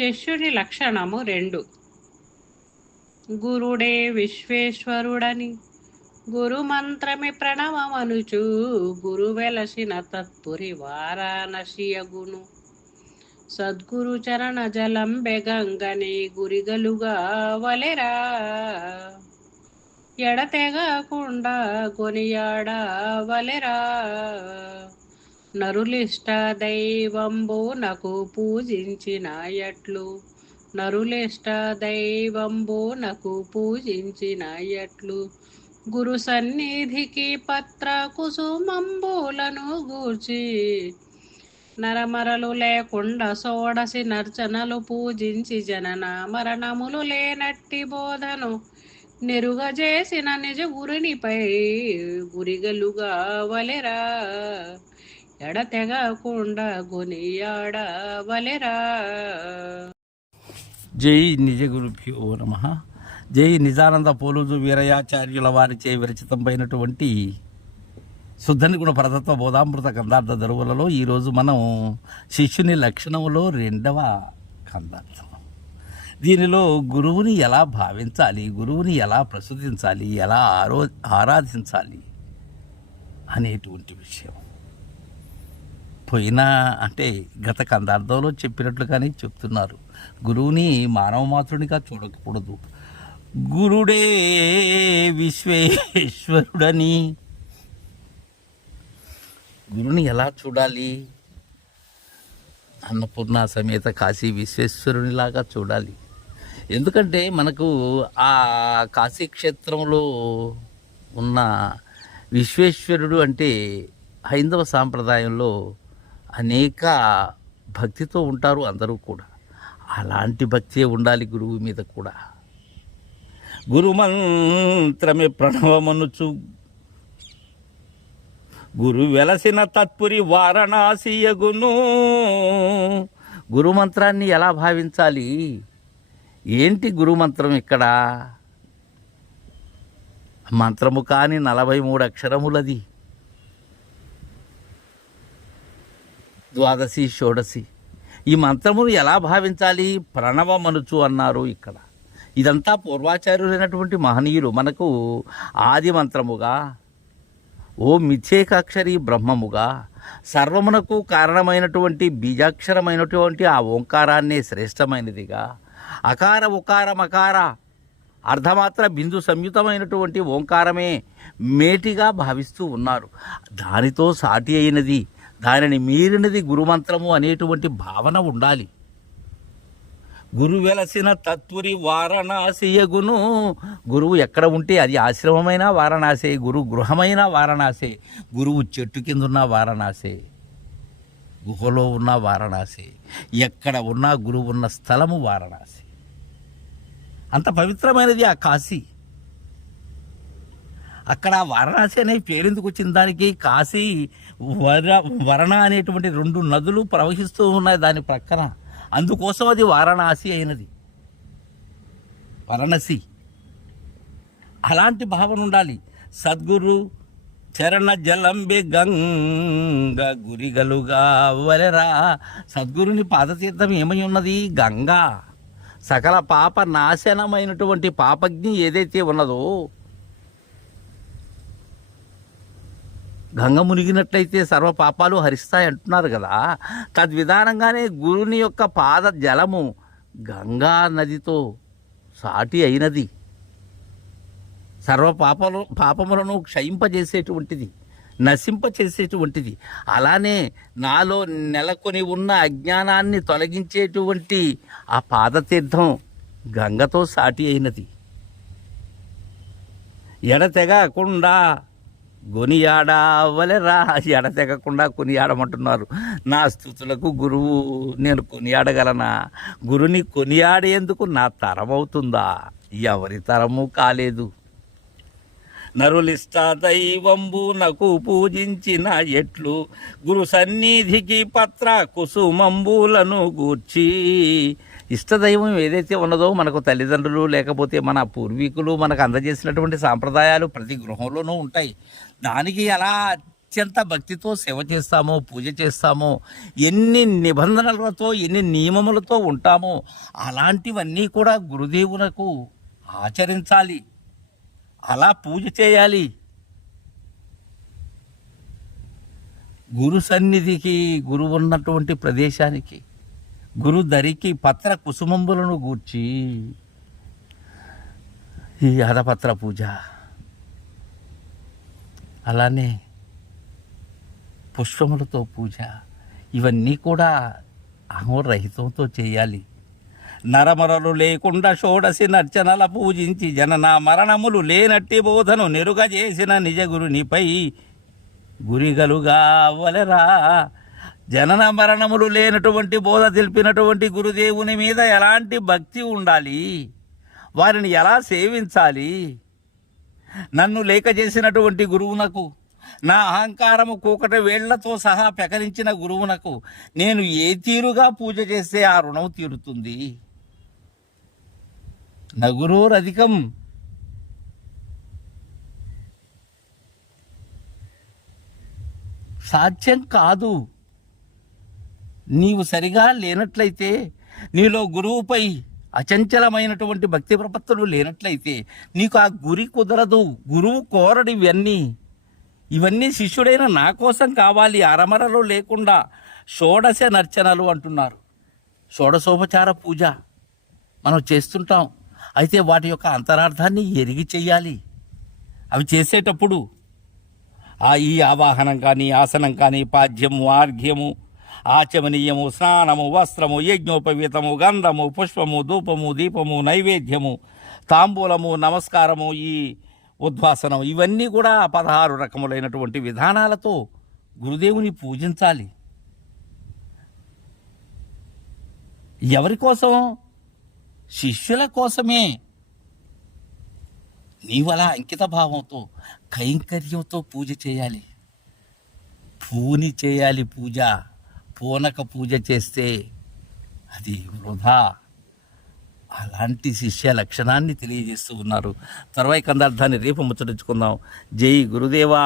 శిష్యుని లక్షణము 2. గురుడే విశ్వేశ్వరుడని గురుమంత్రమి ప్రణవమనుచు గురు వెలసిన తత్పురి వారాణసియగును. సద్గురు చరణ జలం బెగంగని గురిగలుగా వలెరా. ఎడతెగకుండా కొనియాడ వలెరా. నరులిష్ట దైవంబునకు పూజించిన ఎట్లు. నరులిష్ట దైవంబునకు పూజించిన ఎట్లు. గురు సన్నిధికి పత్ర కుసుమంబులను గూర్చి నరమరలు లేకుండా సోడసి నర్చనలు పూజించి జనన మరణములు లేనట్టి బోధను నెరుగజేసిన నిజ గురునిపై గురిగలుగా వలెరా. ఎడతెగకుండా గొనియాడ వలెరా. జై నిజ గురుభ్యో నమః. జై నిజానంద పోలుజు వీరయాచార్యుల వారిచే విరచితమైనటువంటి శుద్ధని గుణ పరతత్వ బోధామృత కందార్థ దరువులలో ఈరోజు మనం శిష్యుని లక్షణములో 2వ కందార్థం. దీనిలో గురువుని ఎలా భావించాలి, గురువుని ఎలా ప్రస్తుతించాలి, ఎలా ఆరాధించాలి అనేటువంటి విషయం గత కందార్థంలో చెప్పినట్లుగానే చెప్తున్నారు. గురువుని మానవ మాతృనిగా చూడకూడదు. గురుడే విశ్వేశ్వరుడని. గురుని ఎలా చూడాలి? అన్నపూర్ణ సమేత కాశీ విశ్వేశ్వరునిలాగా చూడాలి. ఎందుకంటే మనకు ఆ కాశీ క్షేత్రంలో ఉన్న విశ్వేశ్వరుడు అంటే హైందవ సాంప్రదాయంలో అనేక భక్తితో ఉంటారు అందరూ కూడా. అలాంటి భక్తే ఉండాలి గురువు మీద కూడా. గురుమంత్రమే ప్రణవమనుచు గురు వెలసిన తత్పురి వారణాసియగును. గురుమంత్రాన్ని ఎలా భావించాలి? ఏంటి గురుమంత్రం? ఇక్కడ మంత్రము కాని 43 అక్షరములది. ద్వాదశి షోడశి. ఈ మంత్రమును ఎలా భావించాలి? ప్రణవమనుచు అన్నారు ఇక్కడ. ఇదంతా పూర్వాచార్యులైనటువంటి మహనీయులు మనకు ఆది మంత్రముగా, ఓ మిథ్యేకాక్షరి బ్రహ్మముగా, సర్వమునకు కారణమైనటువంటి బీజాక్షరమైనటువంటి ఆ ఓంకారాన్నే శ్రేష్టమైనదిగా, అకార ఉకార మకార అర్ధమాత్ర బిందు సంయుతమైనటువంటి ఓంకారమే మేటిగా భావిస్తూ ఉన్నారు. దానితో సాటి అయినది, దానిని మీరినది గురుమంత్రము అనేటువంటి భావన ఉండాలి. గురు వెలసిన తత్పురి వారణాసియగును. గురువు ఎక్కడ ఉంటే అది ఆశ్రమమైన వారణాసే, గురు గృహమైన వారణాసే, గురువు చెట్టు కింద ఉన్న వారణాసే, గుహలో ఉన్న వారణాసే, ఎక్కడ ఉన్నా గురువు ఉన్న స్థలము వారణాసి. అంత పవిత్రమైనది ఆ కాశీ. అక్కడ వారణాసి అనే పేరెందుకు వచ్చిన? దానికి కాశీ వరణ అనేటువంటి 2 నదులు ప్రవహిస్తూ ఉన్నాయి దాని ప్రక్కన. అందుకోసం అది వారణాసి అయినది, వారణాసి. అలాంటి భావన ఉండాలి. సద్గురు చరణ జలంబే గంగ గురిగలుగా వలెరా. సద్గురుని పాదతీర్థం ఏమై ఉన్నది? గంగా. సకల పాప నాశనమైనటువంటి పాపజ్ఞి ఏదైతే ఉన్నదో, గంగ మునిగినట్లయితే సర్వ పాపాలు హరిస్తాయి అంటున్నారు కదా. తద్విధానంగానే గురుని యొక్క పాద జలము గంగా నదితో సాటి అయినది. సర్వ పాపములను క్షయింపజేసేటువంటిది, నశింపచేసేటువంటిది. అలానే నాలో నెలకొని ఉన్న అజ్ఞానాన్ని తొలగించేటువంటి ఆ పాదతీర్థం గంగతో సాటి అయినది. ఎడతెగకుండా కొనియాడ వలెరా. ఎడతెగకుండా కొనియాడమంటున్నారు. నా స్తుతులకు గురువు నేను కొనియాడగలనా? గురుని కొనియాడేందుకు నా తరం అవుతుందా? ఎవరి తరము కాలేదు. నరులిష్ట దైవంబునకు పూజించిన ఎట్లు. గురు సన్నిధికి పత్ర కుసుమంబులను గూర్చి. ఇష్టదైవం ఏదైతే ఉన్నదో మనకు తల్లిదండ్రులు లేకపోతే మన పూర్వీకులు మనకు అందజేసినటువంటి సాంప్రదాయాలు ప్రతి గృహంలోనూ ఉంటాయి. దానికి ఎలా అత్యంత భక్తితో సేవ చేస్తామో, పూజ చేస్తామో, ఎన్ని నిబంధనలతో, ఎన్ని నియమములతో ఉంటామో అలాంటివన్నీ కూడా గురుదేవునకు ఆచరించాలి. అలా పూజ చేయాలి. గురు సన్నిధికి, గురువు ఉన్నటువంటి ప్రదేశానికి, గురు దరికి పత్ర కుసుమంబులను గూర్చి ఈ హరపత్ర పూజ, అలానే పుష్పములతో పూజ, ఇవన్నీ కూడా అహోరహితంతో చేయాలి. నరమరలు లేకుండా షోడసి నర్చనల పూజించి జనన మరణములు లేనట్టి బోధను నెరుగజేసిన నిజ గురునిపై గురిగలుగా వలెరా. జనన మరణములు లేనటువంటి బోధ తెలిపినటువంటి గురుదేవుని మీద ఎలాంటి భక్తి ఉండాలి, వారిని ఎలా సేవించాలి, నన్ను లేక చేసినటువంటి గురువునకు, నా అహంకారము కూకట వేళ్లతో సహా పెకలించిన గురువునకు నేను ఏ తీరుగా పూజ చేస్తే ఆ రుణం తీరుతుంది. నగురోరధికం, సాధ్యం కాదు. నీవు సరిగా లేనట్లయితే, నీలో గురువుపై అచంచలమైనటువంటి భక్తి ప్రపత్తులు లేనట్లయితే నీకు ఆ గురి కుదరదు. గురువు కోరడు ఇవన్నీ శిష్యుడైన నా కోసం కావాలి. అరమరలు లేకుండా షోడశ నర్చనలు అంటున్నారు. షోడశోపచార పూజ మనం చేస్తుంటాం. అయితే వాటి యొక్క అంతరార్థాన్ని ఎరిగి చెయ్యాలి. అవి చేసేటప్పుడు ఈ ఆవాహనం కానీ, ఆసనం కానీ, పాద్యము, ఆర్ఘ్యము, ఆచమనీయము, స్నానము, వస్త్రము, యజ్ఞోపవీతము, గంధము, పుష్పము, ధూపము, దీపము, నైవేద్యము, తాంబూలము, నమస్కారము, ఈ ఉద్వాసనం, ఇవన్నీ కూడా 16 రకములైనటువంటి విధానాలతో గురుదేవుని పూజించాలి. ఎవరి కోసం? శిష్యుల కోసమే. నీవలా అంకిత భావంతో, కైంకర్యంతో పూజ చేయాలి. పూని చేయాలి పూజ. పూనక పూజ చేస్తే అది వృధా. అలాంటి శిష్య లక్షణాన్ని తెలియజేస్తూ ఉన్నారు. తర్వాయి కందార్థాన్ని రేపు ముచ్చటించుకుందాం. జై గురుదేవా.